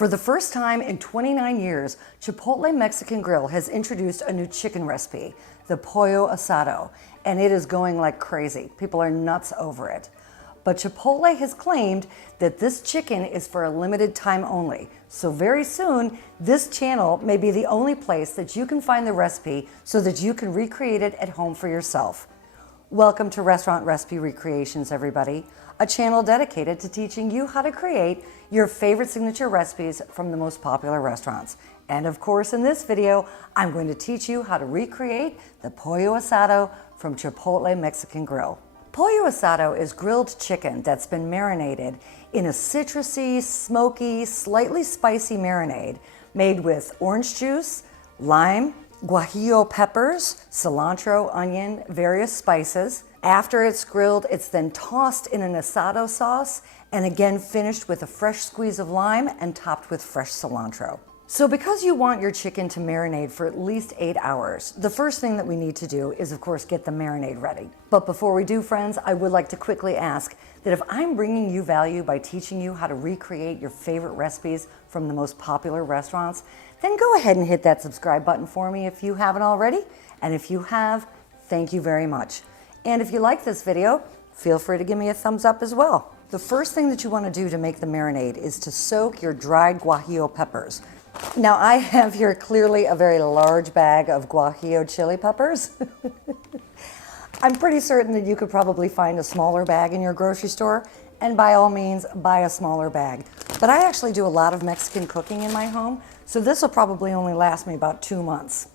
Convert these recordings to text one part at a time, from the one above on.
For the first time in 29 years, Chipotle Mexican Grill has introduced a new chicken recipe, the Pollo Asado, and it is going like crazy. People are nuts over it. But Chipotle has claimed that this chicken is for a limited time only. So very soon, this channel may be the only place that you can find the recipe so that you can recreate it at home for yourself. Welcome to Restaurant Recipe Recreations, everybody, a channel dedicated to teaching you how to create your favorite signature recipes from the most popular restaurants. And of course, in this video, I'm going to teach you how to recreate the Pollo Asado from Chipotle Mexican Grill. Pollo Asado is grilled chicken that's been marinated in a citrusy, smoky, slightly spicy marinade made with orange juice, lime, guajillo peppers, cilantro, onion, various spices. After it's grilled, it's then tossed in an asado sauce and again finished with a fresh squeeze of lime and topped with fresh cilantro. So because you want your chicken to marinate for at least 8 hours, the first thing that we need to do is, of course, get the marinade ready. But before we do, friends, I would like to quickly ask that if I'm bringing you value by teaching you how to recreate your favorite recipes from the most popular restaurants, then go ahead and hit that subscribe button for me if you haven't already. And if you have, thank you very much. And if you like this video, feel free to give me a thumbs up as well. The first thing that you want to do to make the marinade is to soak your dried guajillo peppers. Now I have here clearly a very large bag of guajillo chili peppers. I'm pretty certain that you could probably find a smaller bag in your grocery store, and by all means, buy a smaller bag. But I actually do a lot of Mexican cooking in my home, so this will probably only last me about 2 months.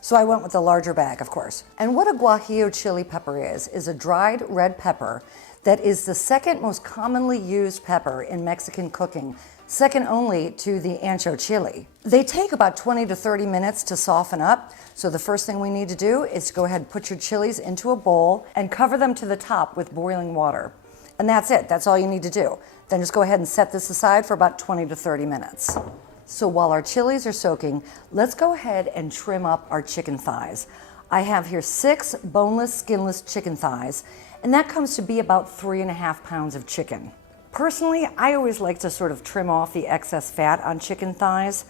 So I went with a larger bag, of course. And what a guajillo chili pepper is a dried red pepper that is the second most commonly used pepper in Mexican cooking, second only to the ancho chili. They take about 20 to 30 minutes to soften up. So the first thing we need to do is to go ahead and put your chilies into a bowl and cover them to the top with boiling water. And that's it, that's all you need to do. Then just go ahead and set this aside for about 20 to 30 minutes. So while our chilies are soaking, let's go ahead and trim up our chicken thighs. I have here 6 boneless, skinless chicken thighs, and that comes to be about 3.5 pounds of chicken. Personally, I always like to sort of trim off the excess fat on chicken thighs.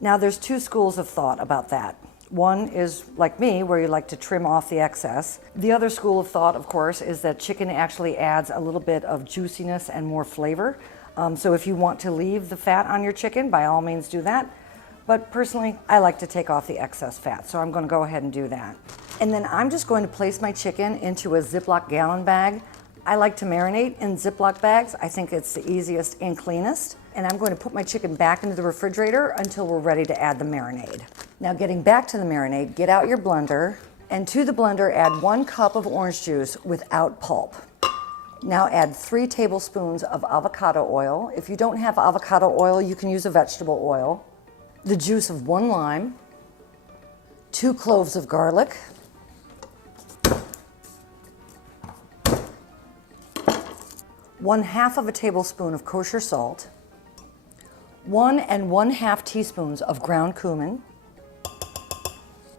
Now there's 2 schools of thought about that. One is like me, where you like to trim off the excess. The other school of thought, of course, is that chicken actually adds a little bit of juiciness and more flavor. So if you want to leave the fat on your chicken, by all means do that. But personally, I like to take off the excess fat, so I'm going to go ahead and do that. And then I'm just going to place my chicken into a Ziploc gallon bag. I like to marinate in Ziploc bags. I think it's the easiest and cleanest. And I'm going to put my chicken back into the refrigerator until we're ready to add the marinade. Now getting back to the marinade, get out your blender, and to the blender add 1 cup of orange juice without pulp. Now add 3 tablespoons of avocado oil. If you don't have avocado oil, you can use a vegetable oil. The juice of 1 lime, 2 cloves of garlic, 1/2 of a tablespoon of kosher salt, 1 1/2 teaspoons of ground cumin,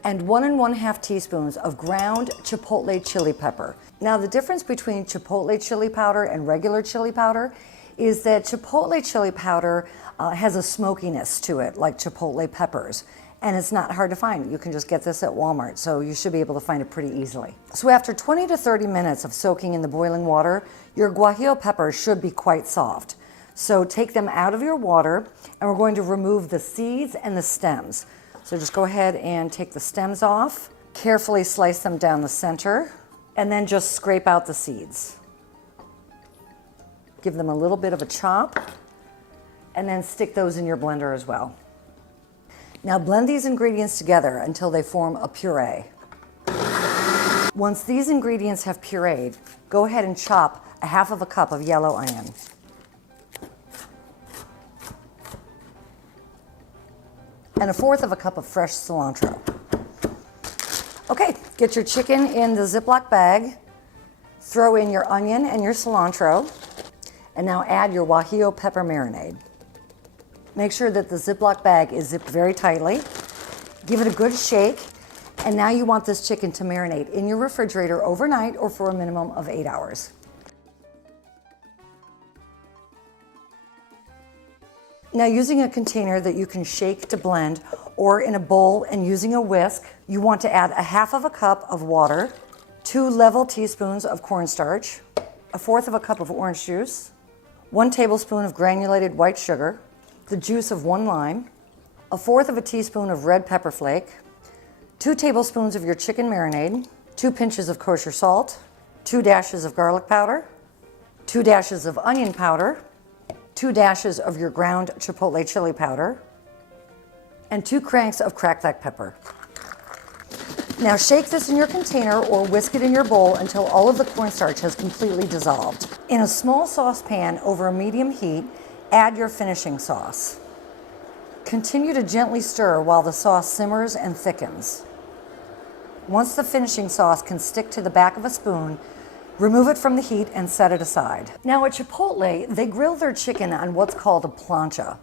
and 1 1/2 teaspoons of ground chipotle chili pepper. Now the difference between chipotle chili powder and regular chili powder is that chipotle chili powder has a smokiness to it, like chipotle peppers, and it's not hard to find. You can just get this at Walmart, so you should be able to find it pretty easily. So after 20 to 30 minutes of soaking in the boiling water, your guajillo peppers should be quite soft. So take them out of your water, and we're going to remove the seeds and the stems. So just go ahead and take the stems off, carefully slice them down the center, and then just scrape out the seeds. Give them a little bit of a chop, and then stick those in your blender as well. Now blend these ingredients together until they form a puree. Once these ingredients have pureed, go ahead and chop 1/2 cup of yellow onion. And 1/4 cup of fresh cilantro. Okay, get your chicken in the Ziploc bag, throw in your onion and your cilantro, and now add your guajillo pepper marinade. Make sure that the Ziploc bag is zipped very tightly. Give it a good shake, and now you want this chicken to marinate in your refrigerator overnight or for a minimum of 8 hours. Now, using a container that you can shake to blend, or in a bowl and using a whisk, you want to add 1/2 cup of water, 2 level teaspoons of cornstarch, 1/4 cup of orange juice, 1 tablespoon of granulated white sugar, the juice of 1 lime, 1/4 teaspoon of red pepper flake, 2 tablespoons of your chicken marinade, 2 pinches of kosher salt, 2 dashes of garlic powder, 2 dashes of onion powder, 2 dashes of your ground chipotle chili powder, and 2 cranks of cracked black pepper. Now shake this in your container or whisk it in your bowl until all of the cornstarch has completely dissolved. In a small saucepan over a medium heat, add your finishing sauce. Continue to gently stir while the sauce simmers and thickens. Once the finishing sauce can stick to the back of a spoon, remove it from the heat and set it aside. Now at Chipotle, they grill their chicken on what's called a plancha.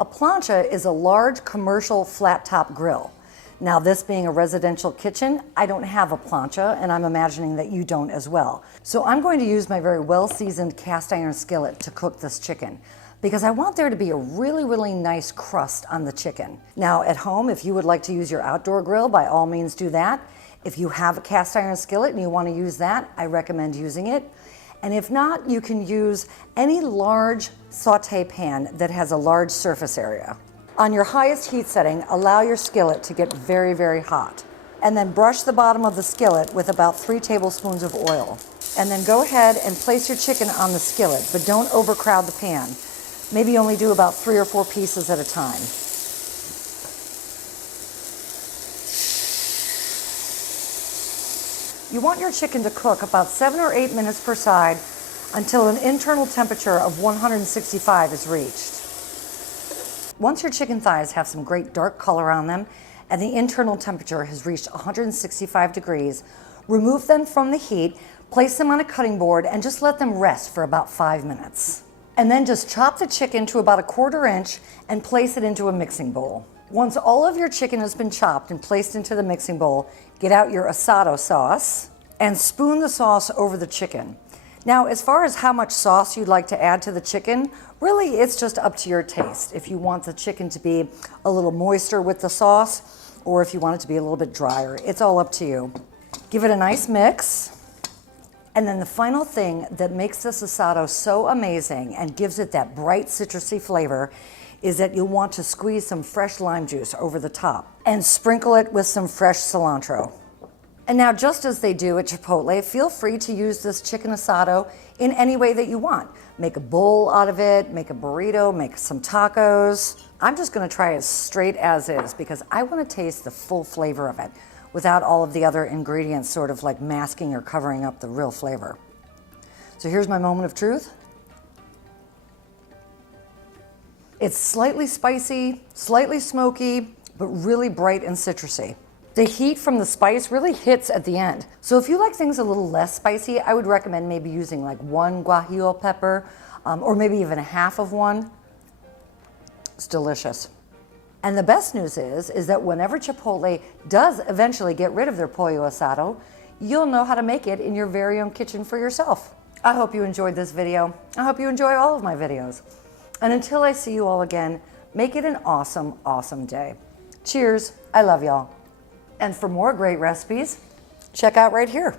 A plancha is a large commercial flat top grill. Now, this being a residential kitchen, I don't have a plancha, and I'm imagining that you don't as well. So I'm going to use my very well-seasoned cast iron skillet to cook this chicken, because I want there to be a really, really nice crust on the chicken. Now, at home, if you would like to use your outdoor grill, by all means do that. If you have a cast iron skillet and you want to use that, I recommend using it. And if not, you can use any large saute pan that has a large surface area. On your highest heat setting, allow your skillet to get very, very hot. And then brush the bottom of the skillet with about 3 tablespoons of oil. And then go ahead and place your chicken on the skillet, but don't overcrowd the pan. Maybe only do about 3 or 4 pieces at a time. You want your chicken to cook about 7 or 8 minutes per side until an internal temperature of 165 is reached. Once your chicken thighs have some great dark color on them and the internal temperature has reached 165 degrees, remove them from the heat, place them on a cutting board, and just let them rest for about 5 minutes. And then just chop the chicken to about 1/4 inch and place it into a mixing bowl. Once all of your chicken has been chopped and placed into the mixing bowl, get out your asado sauce and spoon the sauce over the chicken. Now, as far as how much sauce you'd like to add to the chicken, really it's just up to your taste. If you want the chicken to be a little moister with the sauce, or if you want it to be a little bit drier, it's all up to you. Give it a nice mix. And then the final thing that makes this asado so amazing and gives it that bright citrusy flavor is that you'll want to squeeze some fresh lime juice over the top and sprinkle it with some fresh cilantro. And now, just as they do at Chipotle, feel free to use this chicken asado in any way that you want. Make a bowl out of it, make a burrito, make some tacos. I'm just gonna try it straight as is because I wanna taste the full flavor of it without all of the other ingredients sort of like masking or covering up the real flavor. So here's my moment of truth. It's slightly spicy, slightly smoky, but really bright and citrusy. The heat from the spice really hits at the end. So if you like things a little less spicy, I would recommend maybe using like 1 guajillo pepper, or maybe even 1/2 of one. It's delicious. And the best news is that whenever Chipotle does eventually get rid of their pollo asado, you'll know how to make it in your very own kitchen for yourself. I hope you enjoyed this video. I hope you enjoy all of my videos. And until I see you all again, make it an awesome, awesome day. Cheers. I love y'all. And for more great recipes, check out right here.